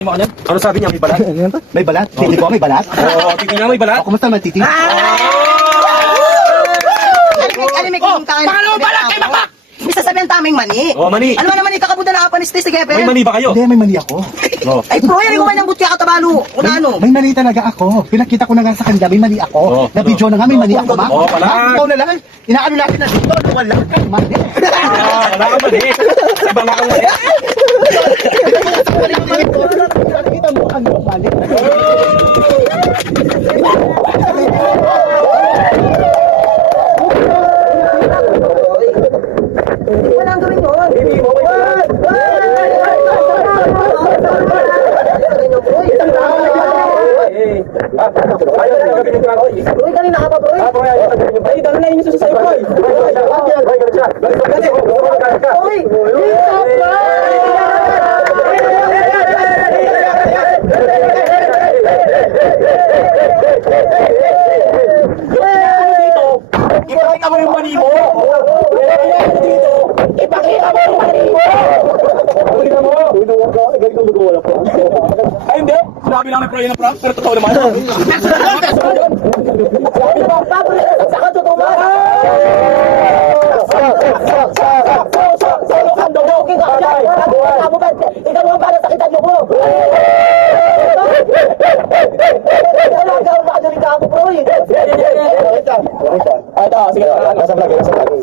Ano sabi niya? May balat? May balat? Titi ko, may balat? Oo, tignan nga may balat. Kumusta naman, Titi? Alimik, pangalawa balat kay Bakbak! Bisa sabihan taming mani. Oo, mani. Ano man naman ikabuda na apanis ti sige, May mali ba kayo? Hindi, may mali ako. Oo. Ay, bro, yan yung ng butya katabalo. Ano? May mali talaga ako. Pinakita ko na nga sa kanila, may mali ako. Oo. Na video na nga, may mali ako, ma. Oo, pala. Ikaw na lang. Inaano natin na dito, wala kang mali. Wala ka mali. Ibang ako mali. Kita mo ang mali. Wala ang gawin yun. Hindi mo may balat. Ayaw na gagawin yung trago. Uy, kanina ka pa, bro. Ay, dami na yun sa sayo ko. Uy! Ipakita mo yung mani mo. Ipakita mo yung mani mo. Ipakita mo. Ganito mag-uwala po. Ay, hindi. Sinabi lang may prayer na prank, pero totoo naman. Saka totoo ba? Ikaw mo para sakitan mo ko. Ako, bro. Ito, sige. Nasa vlog, nasa vlog.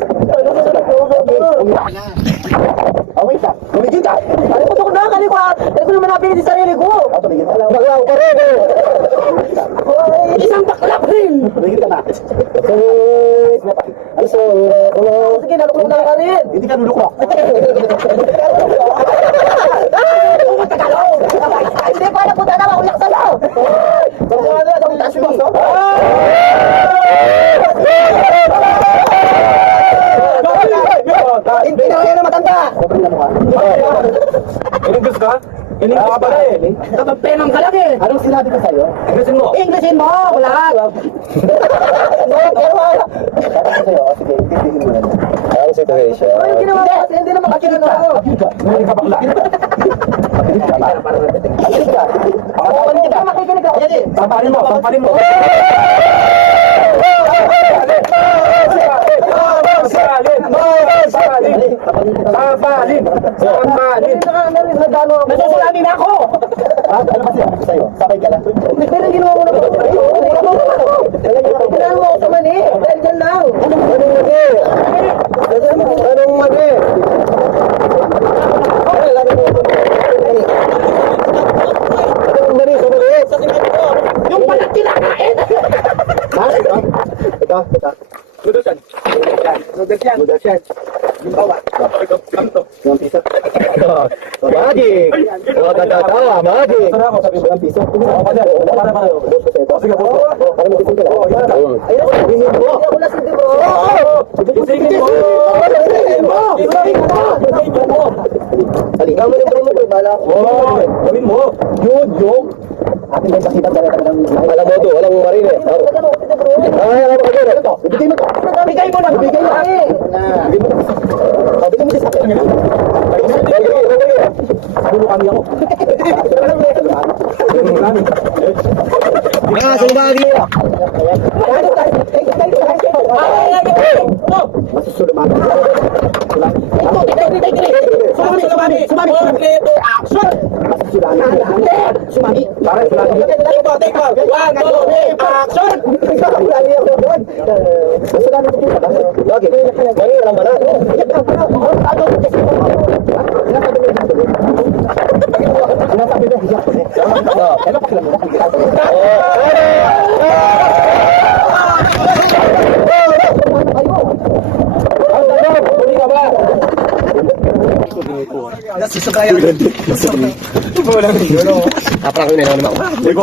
Wait lang. Tumigil ka. Ano ko ito na? Kali ko naman napili sa sarili ko. Tumigil ka lang. Baglaw pa rin. Isang baklap rin. Tumigil ka na. Sige, naluklok na ka rin. Hindi ka luluklok. Hindi pa na punta na makulak sa lao. Hindi na kayo na matanda. English ka? English ka pala eh. Kapag penang ka lang eh. Anong sinabi ko sa'yo? Englishin mo. Englishin mo, kulat. Pero Sabi ko sa'yo, sige, titigil mo na. Ang situation. ano yung ginawa ko? Kasi hindi naman kakilan ako. Hindi ka bakla. Makinig ka ba? Makinig ka. Hindi ka makikinig ako. Samparin mo, samparin mo. Samparin. Nasusulami na ako. Ano kasi ako sa'yo? Sabay ka lang. Pero yung ginawa mo na ako. Kailangan mo ako sa mani. Dahil dyan lang. Anong mali? Yung palat kinakain. Ito. Noodles yan. Noodles yan. Noodles yan. Yung bawa. Ganito. Yung piso. Magic! Magic! Sana ako sabi mo. Yung piso. Para. Sige po. Para mag-isip ka lang. Ayun, hindi ako lasing, di bro. Isingin mo. Isingin mo. Halika mo yung mo, bala. Oo. Gawin mo. Yun. Ating may pakita talaga ng... Alam mo to, walang marine. Ay, alam mo ka dyan. Ito, ibigay mo to. Bigay mo na. Bigay mo na. Bigay mo sa akin. Gulo kami ako. Sumagi! Masusulumagi. Sumami. Action. Sumagi. Para sulami. Take one. 1, 2, 3, action. Masulami ko kita ba? Lagi. Mali, walang balat. Sinasabi na, hiyak ko eh. Ano pa sila mo? Nasusukayan. Nasusukayan. Wala. Naprakawin na naman ako.